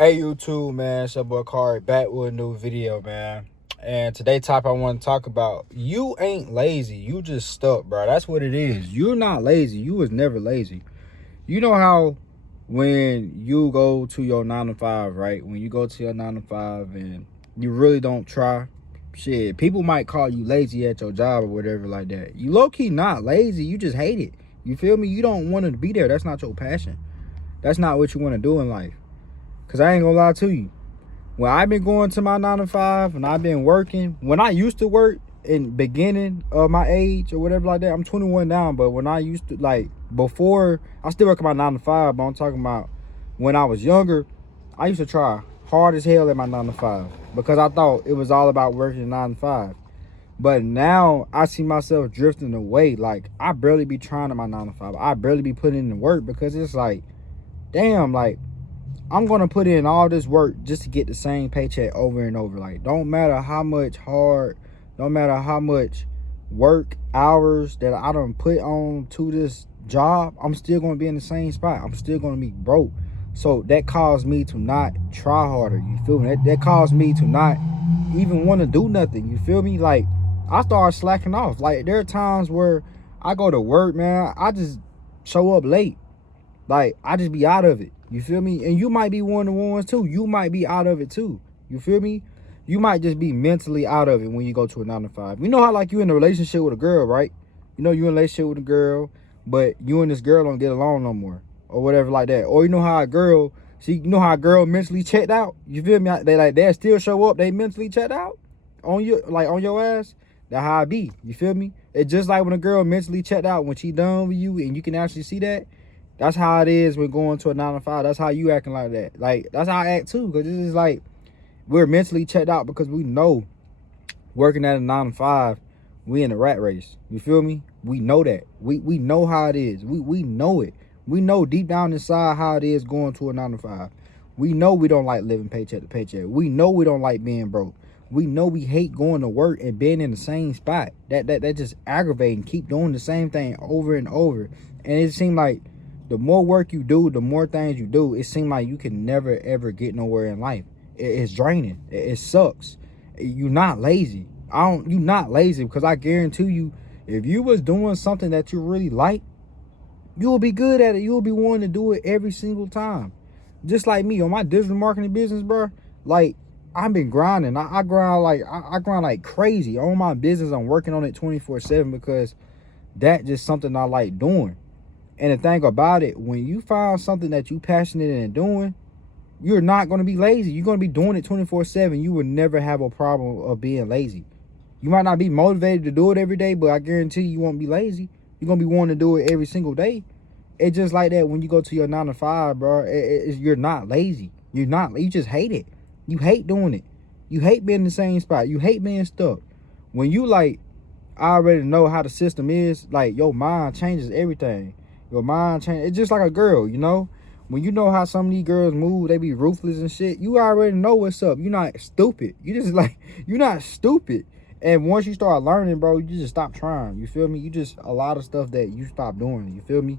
Hey YouTube, man, it's your boy Kari back with a new video, man. And today topic I want to talk about, you ain't lazy, you just stuck, bro. That's what it is. You're not lazy. You was never lazy. You know how when you go to your 9 to 5, right? When you go to your 9 to 5 and you really don't try, shit, people might call you lazy at your job or whatever like that. You low-key not lazy, you just hate it. You feel me? You don't want to be there. That's not your passion. That's not what you want to do in life. Cause I ain't gonna lie to you. When I've been going to my 9 to 5 and I've been working, when I used to work in beginning of my age or whatever like that, I'm 21 now, but when I used to, like, before, I still work at my 9 to 5, but I'm talking about when I was younger, I used to try hard as hell at my 9 to 5 because I thought it was all about working 9 to 5. But now I see myself drifting away. Like, I barely be trying at my 9 to 5. I barely be putting in the work because it's like, damn, like, I'm going to put in all this work just to get the same paycheck over and over. Like, don't matter how much hard, don't matter how much work hours that I done put on to this job, I'm still going to be in the same spot. I'm still going to be broke. So that caused me to not try harder. You feel me? That caused me to not even want to do nothing. You feel me? Like, I started slacking off. Like, there are times where I go to work, man, I just show up late. Like, I just be out of it. You feel me? And you might be one of the ones too. You might be out of it too. You feel me? You might just be mentally out of it when you go to a 9 to 5. You know how, like, you in a relationship with a girl, right? You know you in a relationship with a girl, but you and this girl don't get along no more, or whatever like that. Or you know how a girl, you know how a girl mentally checked out. You feel me? They still show up. They mentally checked out on you, like on your ass. That's how it be. You feel me? It's just like when a girl mentally checked out when she done with you, and you can actually see that. That's how it is when going to a 9 to 5. That's how you acting like that. Like, that's how I act too. Because it's just like, we're mentally checked out because we know working at a 9 to 5, we in a rat race. You feel me? We know that. We know how it is. We know it. We know deep down inside how it is going to a 9 to 5. We know we don't like living paycheck to paycheck. We know we don't like being broke. We know we hate going to work and being in the same spot. That just aggravating. Keep doing the same thing over and over. And it seemed like the more work you do, the more things you do, it seems like you can never ever get nowhere in life. It's draining. It sucks. You're not lazy. You're not lazy, because I guarantee you, if you was doing something that you really like, you will be good at it. You will be wanting to do it every single time. Just like me on my digital marketing business, bro. Like, I've been grinding. I grind like I grind like crazy on my business. I'm working on it 24/7 because that's just something I like doing. And the thing about it, when you find something that you passionate in doing, you're not going to be lazy. You're going to be doing it 24/7. You will never have a problem of being lazy. You might not be motivated to do it every day, but I guarantee you won't be lazy. You're going to be wanting to do it every single day. It's just like that when you go to your 9 to 5, bro. You're not lazy. You're not. You just hate it. You hate doing it. You hate being in the same spot. You hate being stuck. When you, like, I already know how the system is, like, your mind changes everything. Your mind changes. It's just like a girl, you know? When you know how some of these girls move, they be ruthless and shit, you already know what's up. You're not stupid. You just, like, you're not stupid. And once you start learning, bro, you just stop trying. You feel me? You just, a lot of stuff that you stop doing. You feel me?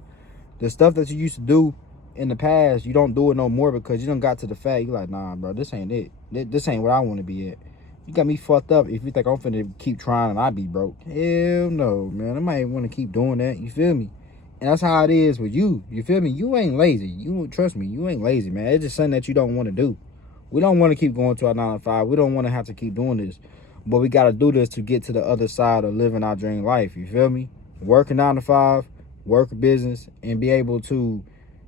The stuff that you used to do in the past, you don't do it no more because you done got to the fact, you like, nah, bro, this ain't it. This ain't what I want to be at. You got me fucked up if you think I'm finna keep trying and I be broke. Hell no, man. I might want to keep doing that. You feel me? And that's how it is with you. You feel me? You ain't lazy. You trust me. You ain't lazy, man. It's just something that you don't want to do. We don't want to keep going to our 9 to 5. We don't want to have to keep doing this. But we got to do this to get to the other side of living our dream life. You feel me? Working 9 to 5, work a business, and be able to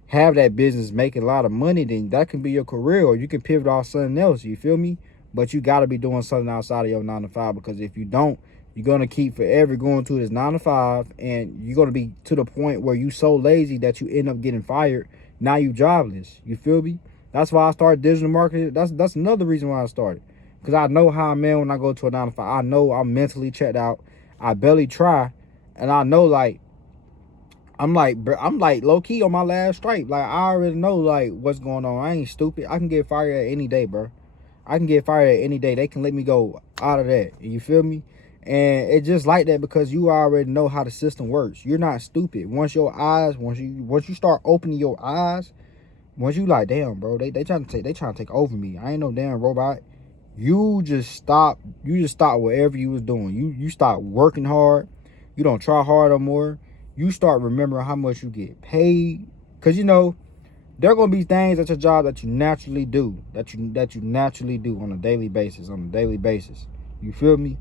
have that business making a lot of money, then that can be your career, or you can pivot off something else. You feel me? But you got to be doing something outside of your 9 to 5, because if you don't, you're going to keep forever going to this 9 to 5, and you're going to be to the point where you so lazy that you end up getting fired. Now you jobless. You feel me? That's why I started digital marketing. That's another reason why I started, because I know how I'm when I go to a 9 to 5. I know I'm mentally checked out. I barely try, and I know, like, I'm like low key on my last stripe. Like, I already know, like, what's going on. I ain't stupid. I can get fired at any day, bro. I can get fired at any day. They can let me go out of that. You feel me? And it's just like that because you already know how the system works. You're not stupid. Once you start opening your eyes, Once you like, damn, bro, they trying to take over me. I ain't no damn robot. You just stop whatever you was doing. You stop working hard. You don't try hard no more. You start remembering how much you get paid. Cause there are gonna be things at your job that you naturally do. That you naturally do on a daily basis. You feel me?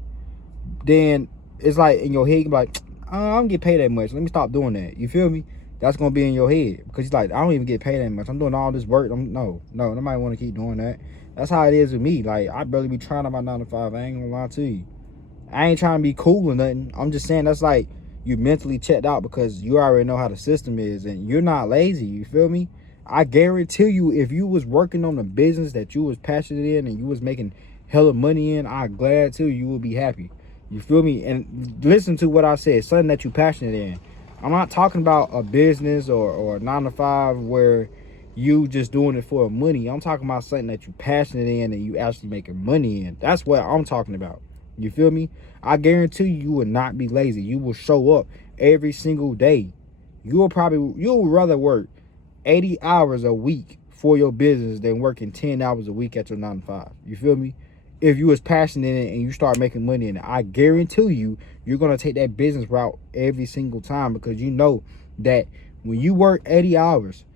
Then it's like in your head, you be like, I don't get paid that much. Let me stop doing that. You feel me? That's gonna be in your head because you're like, I don't even get paid that much. I'm doing all this work. No, nobody want to keep doing that. That's how it is with me. Like, I barely be trying on my 9 to 5. I ain't gonna lie to you. I ain't trying to be cool or nothing. I'm just saying that's like you mentally checked out because you already know how the system is and you're not lazy. You feel me? I guarantee you, if you was working on the business that you was passionate in and you was making hella money in, I'm glad too you will be happy. You feel me? And listen to what I said, something that you passionate in. I'm not talking about a business or a 9 to 5 where you just doing it for money. I'm talking about something that you passionate in and you actually making money in. That's what I'm talking about. You feel me? I guarantee you will not be lazy. You will show up every single day. You'll rather work 80 hours a week for your business than working 10 hours a week at your 9 to 5. You feel me? If you was passionate in it and you start making money in it, I guarantee you, you're going to take that business route every single time because you know that when you work 80 hours,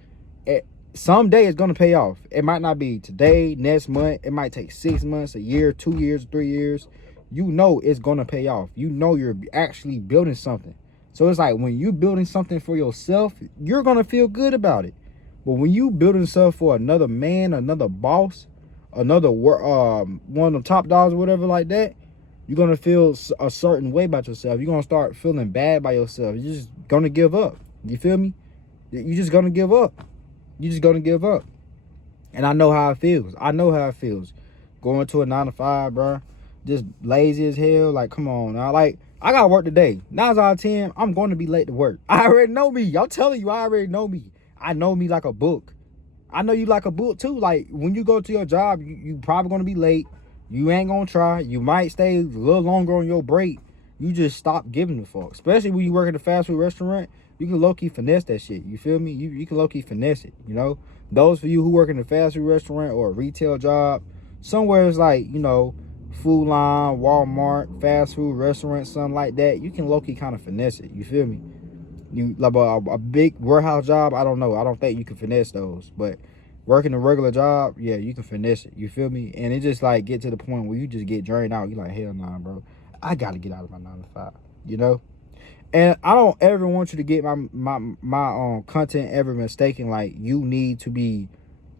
someday it's going to pay off. It might not be today, next month. It might take 6 months, a year, 2 years, 3 years. You know it's going to pay off. You know you're actually building something. So it's like when you're building something for yourself, you're going to feel good about it. But when you building stuff for another man, another boss, another one of the top dogs or whatever like that, you're going to feel a certain way about yourself. You're going to start feeling bad by yourself. You're just going to give up. You feel me? You're just going to give up. You're just going to give up. And I know how it feels. Going to a 9 to 5, bro. Just lazy as hell. Like, come on now. Like, I got to work today. 9 out of 10, I'm going to be late to work. I already know me. I'm telling you, I already know me. I know me like a book. I know you like a book too. Like, when you go to your job, you probably going to be late. You ain't going to try. You might stay a little longer on your break. You just stop giving a fuck. Especially when you work at a fast food restaurant, you can low-key finesse that shit. You feel me? You can low-key finesse it, you know? Those for you who work in a fast food restaurant or a retail job, somewhere it's like, Food Line, Walmart, fast food restaurant, something like that, you can low-key kind of finesse it. You feel me? You like a big warehouse job, I don't know. I don't think you can finesse those. But working a regular job, yeah, you can finesse it. You feel me? And it just like get to the point where you just get drained out. You like, hell nah, bro. I gotta get out of my 9 to 5. You know? And I don't ever want you to get my content ever mistaken like you need to be,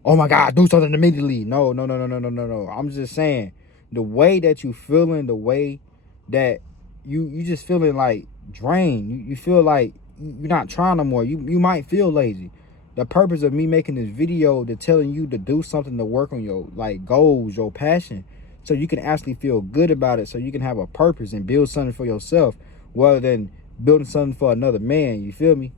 oh my God, do something immediately. No. I'm just saying the way that you feeling, the way that you just feeling like drained. You feel like you're not trying no more. You might feel lazy. The purpose of me making this video to telling you to do something to work on your like goals, your passion, so you can actually feel good about it, so you can have a purpose and build something for yourself rather than building something for another man. You feel me?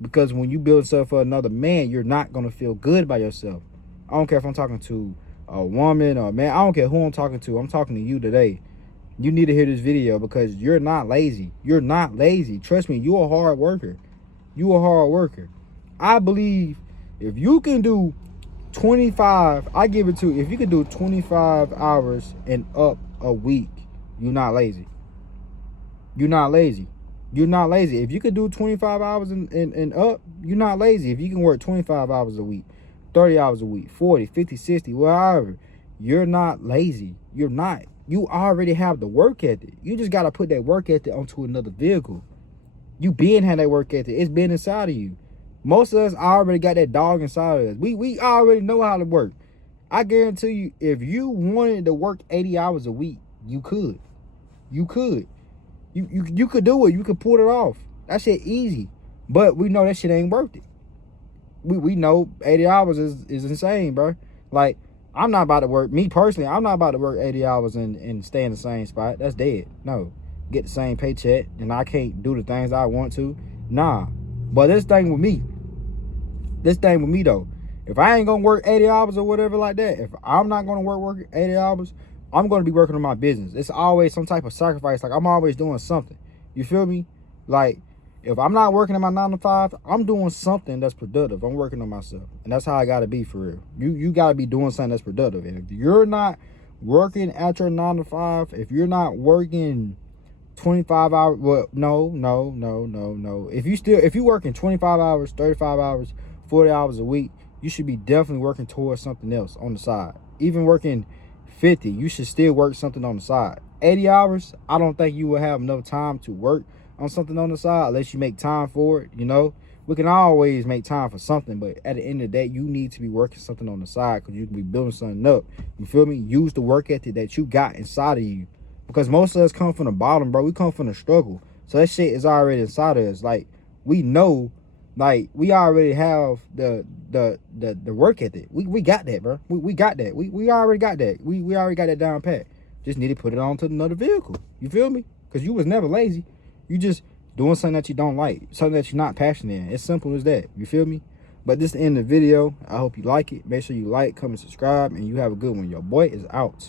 Because when you build something for another man, you're not going to feel good by yourself. I don't care if I'm talking to a woman or a man. I don't care who I'm talking to. I'm talking to you today. You need to hear this video because you're not lazy. You're not lazy. Trust me, you're a hard worker. You a hard worker. I believe if you can do 25, I give it to you. If you can do 25 hours and up a week, you're not lazy. You're not lazy. You're not lazy. If you could do 25 hours and up, you're not lazy. If you can work 25 hours a week, 30 hours a week, 40, 50, 60, whatever, you're not lazy. You're not. You already have the work ethic. You just got to put that work ethic onto another vehicle. You been had that work ethic. It's been inside of you. Most of us already got that dog inside of us. We already know how to work. I guarantee you, if you wanted to work 80 hours a week, you could. You could. You could do it. You could pull it off. That shit easy. But we know that shit ain't worth it. We know 80 hours is insane, bro. Like, I'm not about to work, me personally, I'm not about to work 80 hours and stay in the same spot. That's dead. No. Get the same paycheck and I can't do the things I want to. Nah. But this thing with me though, if I ain't gonna work 80 hours or whatever like that, if I'm not gonna work 80 hours, I'm gonna be working on my business. It's always some type of sacrifice. Like, I'm always doing something. You feel me? Like, If I'm not working at my 9 to 5, I'm doing something that's productive. I'm working on myself. And that's how I gotta be, for real. You gotta be doing something that's productive. And if you're not working at your 9 to 5, if you're not working 25 hours, well, no. If you working 25 hours, 35 hours, 40 hours a week, you should be definitely working towards something else on the side. Even working 50, you should still work something on the side. 80 hours, I don't think you will have enough time to work on something on the side unless you make time for it. You know, we can always make time for something, but at the end of the day, you need to be working something on the side, because you can be building something up. You feel me? Use the work ethic that you got inside of you, because most of us come from the bottom, bro. We come from the struggle, so that shit is already inside of us. Like, we know, like, we already have the work ethic. We got that, bro. We got that. We already got that. We already got that down pat. Just need to put it onto another vehicle. You feel me? Because you was never lazy. You just doing something that you don't like, something that you're not passionate in. It's simple as that. You feel me? But this is the end of the video. I hope you like it. Make sure you like, comment, subscribe, and you have a good one. Your boy is out.